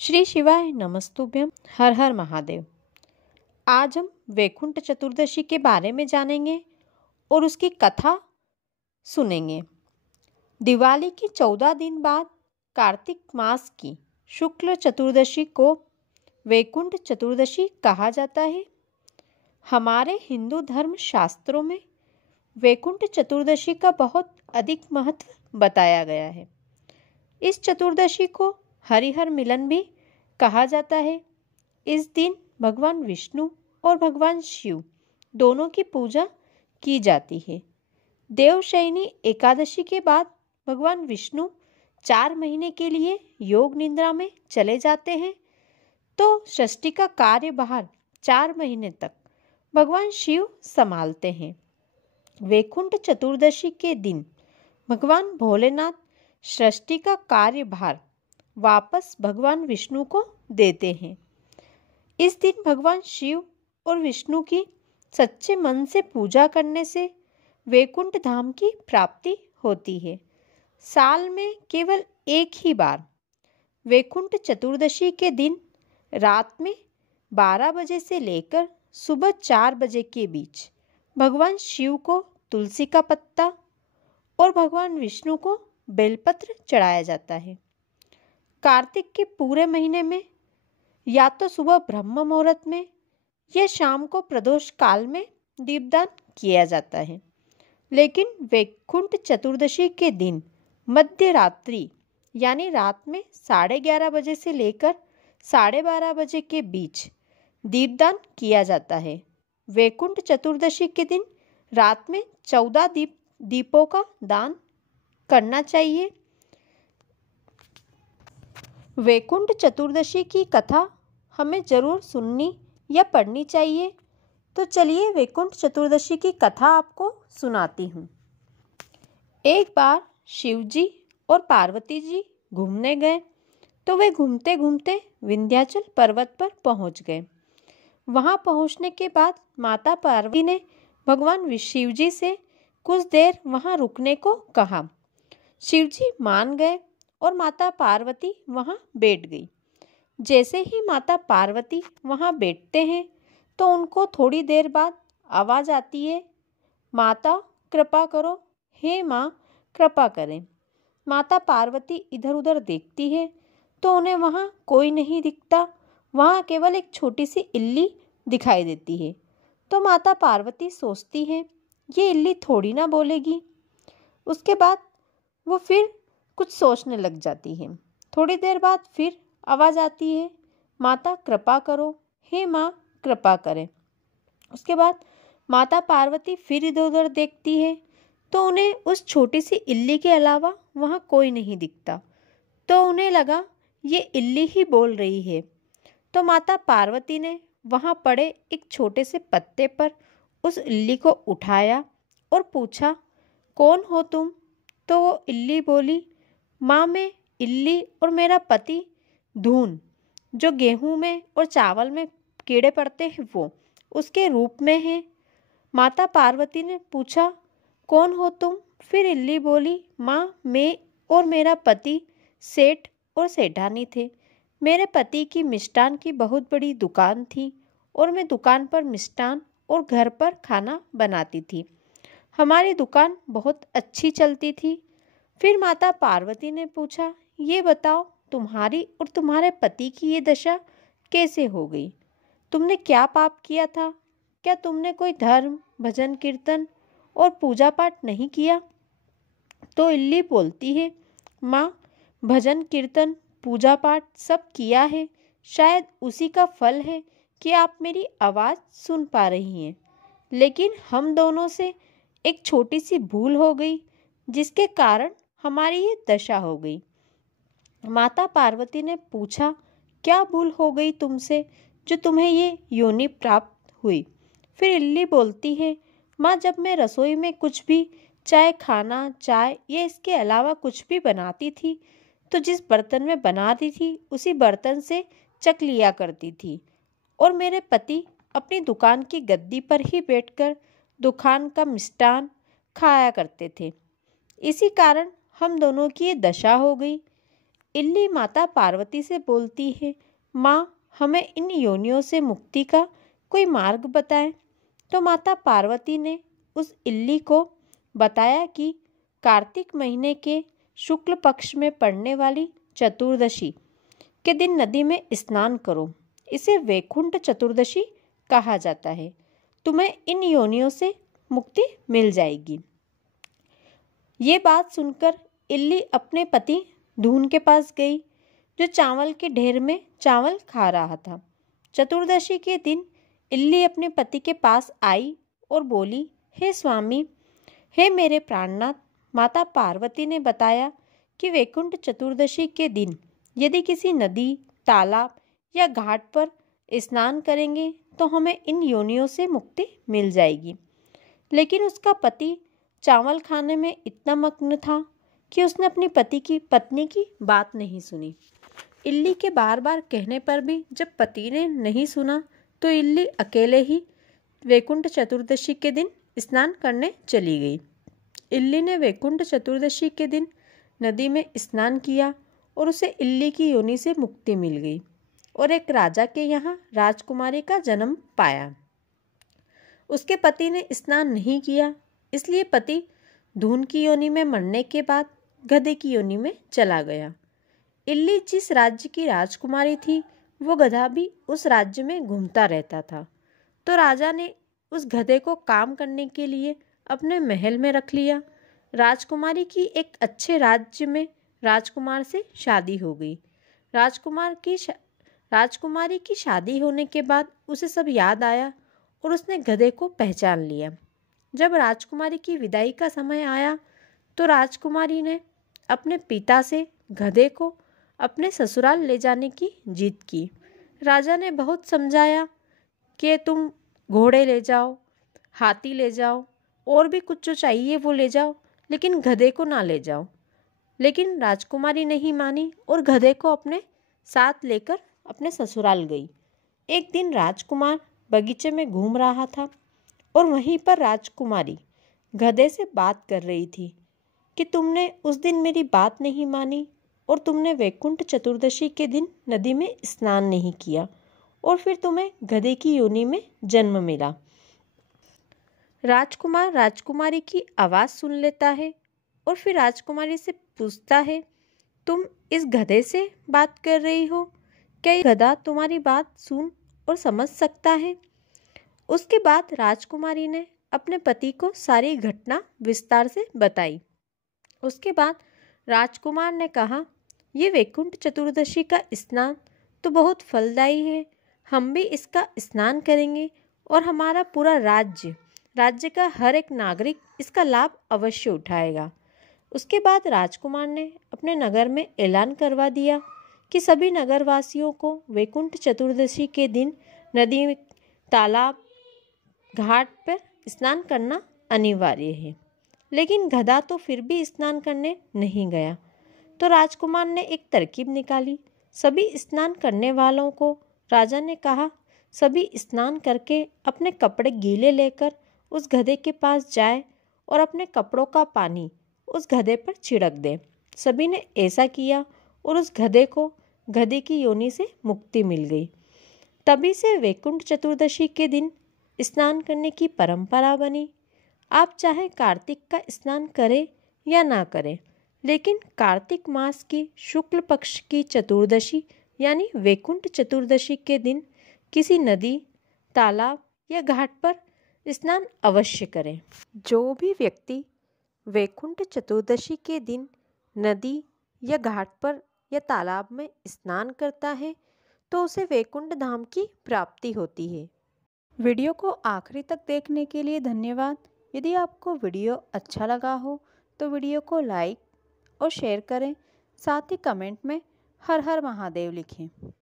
श्री शिवाय नमस्तुभ्यम। हर हर महादेव। आज हम वैकुंठ चतुर्दशी के बारे में जानेंगे और उसकी कथा सुनेंगे। दिवाली की 14 दिन बाद कार्तिक मास की शुक्ल चतुर्दशी को वैकुंठ चतुर्दशी कहा जाता है। हमारे हिंदू धर्म शास्त्रों में वैकुंठ चतुर्दशी का बहुत अधिक महत्व बताया गया है। इस चतुर्दशी को हरिहर मिलन भी कहा जाता है। इस दिन भगवान विष्णु और भगवान शिव दोनों की पूजा की जाती है। देवशयनी एकादशी के बाद भगवान विष्णु 4 महीने के लिए योग निद्रा में चले जाते हैं, तो सृष्टि का कार्यभार 4 महीने तक भगवान शिव संभालते हैं। वैकुंठ चतुर्दशी के दिन भगवान भोलेनाथ सृष्टि का कार्यभार वापस भगवान विष्णु को देते हैं। इस दिन भगवान शिव और विष्णु की सच्चे मन से पूजा करने से वैकुंठ धाम की प्राप्ति होती है। साल में केवल एक ही बार वैकुंठ चतुर्दशी के दिन रात में 12 बजे से लेकर सुबह 4 बजे के बीच भगवान शिव को तुलसी का पत्ता और भगवान विष्णु को बेलपत्र चढ़ाया जाता है। कार्तिक के पूरे महीने में या तो सुबह ब्रह्म मुहूर्त में या शाम को प्रदोष काल में दीपदान किया जाता है। लेकिन वैकुंठ चतुर्दशी के दिन मध्य रात्रि यानी रात में 11:30 बजे से लेकर 12:30 बजे के बीच दीपदान किया जाता है। वैकुंठ चतुर्दशी के दिन रात में 14 दीपों का दान करना चाहिए। वैकुंठ चतुर्दशी की कथा हमें जरूर सुननी या पढ़नी चाहिए। तो चलिए वैकुंठ चतुर्दशी की कथा आपको सुनाती हूँ। एक बार शिव जी और पार्वती जी घूमने गए, तो वे घूमते घूमते विंध्याचल पर्वत पर पहुँच गए। वहाँ पहुँचने के बाद माता पार्वती ने भगवान शिव जी से कुछ देर वहाँ रुकने को कहा। शिव जी मान गए और माता पार्वती वहाँ बैठ गई। जैसे ही माता पार्वती वहाँ बैठते हैं तो उनको थोड़ी देर बाद आवाज़ आती है, माता कृपा करो, हे माँ कृपा करें। माता पार्वती इधर उधर देखती है तो उन्हें वहाँ कोई नहीं दिखता। वहाँ केवल एक छोटी सी इल्ली दिखाई देती है। तो माता पार्वती सोचती है ये इल्ली थोड़ी ना बोलेगी। उसके बाद वो फिर कुछ सोचने लग जाती है। थोड़ी देर बाद फिर आवाज़ आती है, माता कृपा करो, हे माँ कृपा करें। उसके बाद माता पार्वती फिर इधर उधर देखती है तो उन्हें उस छोटी सी इल्ली के अलावा वहाँ कोई नहीं दिखता। तो उन्हें लगा ये इल्ली ही बोल रही है। तो माता पार्वती ने वहाँ पड़े एक छोटे से पत्ते पर उस इल्ली को उठाया और पूछा, कौन हो तुम? तो वो इल्ली बोली, माँ मैं इल्ली और मेरा पति धून, जो गेहूं में और चावल में कीड़े पड़ते हैं वो, उसके रूप में है। माता पार्वती ने पूछा, कौन हो तुम? फिर इल्ली बोली, माँ मैं और मेरा पति सेठ और सेठानी थे। मेरे पति की मिष्ठान की बहुत बड़ी दुकान थी और मैं दुकान पर मिष्ठान और घर पर खाना बनाती थी। हमारी दुकान बहुत अच्छी चलती थी। फिर माता पार्वती ने पूछा, ये बताओ तुम्हारी और तुम्हारे पति की ये दशा कैसे हो गई? तुमने क्या पाप किया था? क्या तुमने कोई धर्म, भजन, कीर्तन और पूजा पाठ नहीं किया? तो इल्ली बोलती है, माँ भजन, कीर्तन, पूजा पाठ सब किया है। शायद उसी का फल है कि आप मेरी आवाज़ सुन पा रही हैं। लेकिन हम दोनों से एक छोटी सी भूल हो गई जिसके कारण हमारी ये दशा हो गई। माता पार्वती ने पूछा, क्या भूल हो गई तुमसे जो तुम्हें ये योनि प्राप्त हुई? फिर इल्ली बोलती है, माँ जब मैं रसोई में कुछ भी, चाहे खाना, चाय या इसके अलावा कुछ भी बनाती थी तो जिस बर्तन में बनाती थी उसी बर्तन से चख लिया करती थी और मेरे पति अपनी दुकान की गद्दी पर ही बैठकर दुकान का मिष्ठान खाया करते थे। इसी कारण हम दोनों की ये दशा हो गई। इल्ली माता पार्वती से बोलती है, माँ, हमें इन योनियों से मुक्ति का कोई मार्ग बताएं। तो माता पार्वती ने उस इल्ली को बताया कि कार्तिक महीने के शुक्ल पक्ष में पड़ने वाली चतुर्दशी के दिन नदी में स्नान करो। इसे वैकुंठ चतुर्दशी कहा जाता है। तुम्हें इन योनियों से मुक्ति मिल जाएगी। ये बात सुनकर इल्ली अपने पति धून के पास गई, जो चावल के ढेर में चावल खा रहा था। चतुर्दशी के दिन इल्ली अपने पति के पास आई और बोली, हे स्वामी, हे मेरे प्राणनाथ, माता पार्वती ने बताया कि वैकुंठ चतुर्दशी के दिन यदि किसी नदी, तालाब या घाट पर स्नान करेंगे तो हमें इन योनियों से मुक्ति मिल जाएगी। लेकिन उसका पति चावल खाने में इतना मग्न था कि उसने अपनी पत्नी की बात नहीं सुनी। इल्ली के बार बार कहने पर भी जब पति ने नहीं सुना तो इल्ली अकेले ही वैकुंठ चतुर्दशी के दिन स्नान करने चली गई। इल्ली ने वैकुंठ चतुर्दशी के दिन नदी में स्नान किया और उसे इल्ली की योनि से मुक्ति मिल गई और एक राजा के यहाँ राजकुमारी का जन्म पाया। उसके पति ने स्नान नहीं किया, इसलिए पति धून की योनि में मरने के बाद गधे की योनि में चला गया। इल्ली जिस राज्य की राजकुमारी थी, वो गधा भी उस राज्य में घूमता रहता था। तो राजा ने उस गधे को काम करने के लिए अपने महल में रख लिया। राजकुमारी की एक अच्छे राज्य में राजकुमार से शादी हो गई। राजकुमारी की शादी होने के बाद उसे सब याद आया और उसने गधे को पहचान लिया। जब राजकुमारी की विदाई का समय आया तो राजकुमारी ने अपने पिता से गधे को अपने ससुराल ले जाने की जिद की। राजा ने बहुत समझाया कि तुम घोड़े ले जाओ, हाथी ले जाओ और भी कुछ जो चाहिए वो ले जाओ, लेकिन गधे को ना ले जाओ। लेकिन राजकुमारी नहीं मानी और गधे को अपने साथ लेकर अपने ससुराल गई। एक दिन राजकुमार बगीचे में घूम रहा था और वहीं पर राजकुमारी गधे से बात कर रही थी कि तुमने उस दिन मेरी बात नहीं मानी और तुमने वैकुंठ चतुर्दशी के दिन नदी में स्नान नहीं किया और फिर तुम्हें गधे की योनि में जन्म मिला। राजकुमार राजकुमारी की आवाज़ सुन लेता है और फिर राजकुमारी से पूछता है, तुम इस गधे से बात कर रही हो? क्या ये गधा तुम्हारी बात सुन और समझ सकता है? उसके बाद राजकुमारी ने अपने पति को सारी घटना विस्तार से बताई। उसके बाद राजकुमार ने कहा, ये वैकुंठ चतुर्दशी का स्नान तो बहुत फलदायी है, हम भी इसका स्नान करेंगे और हमारा पूरा राज्य का हर एक नागरिक इसका लाभ अवश्य उठाएगा। उसके बाद राजकुमार ने अपने नगर में ऐलान करवा दिया कि सभी नगरवासियों को वैकुंठ चतुर्दशी के दिन नदी, तालाब, घाट पर स्नान करना अनिवार्य है। लेकिन गधा तो फिर भी स्नान करने नहीं गया। तो राजकुमार ने एक तरकीब निकाली। सभी स्नान करने वालों को राजा ने कहा, सभी स्नान करके अपने कपड़े गीले लेकर उस गधे के पास जाए और अपने कपड़ों का पानी उस गधे पर छिड़क दे। सभी ने ऐसा किया और उस गधे को गधे की योनि से मुक्ति मिल गई। तभी से वैकुंठ चतुर्दशी के दिन स्नान करने की परंपरा बनी। आप चाहे कार्तिक का स्नान करें या ना करें, लेकिन कार्तिक मास की शुक्ल पक्ष की चतुर्दशी यानी वैकुंठ चतुर्दशी के दिन किसी नदी, तालाब या घाट पर स्नान अवश्य करें। जो भी व्यक्ति वैकुंठ चतुर्दशी के दिन नदी या घाट पर या तालाब में स्नान करता है तो उसे वैकुंठ धाम की प्राप्ति होती है। वीडियो को आखिरी तक देखने के लिए धन्यवाद। यदि आपको वीडियो अच्छा लगा हो तो वीडियो को लाइक और शेयर करें। साथ ही कमेंट में हर हर महादेव लिखें।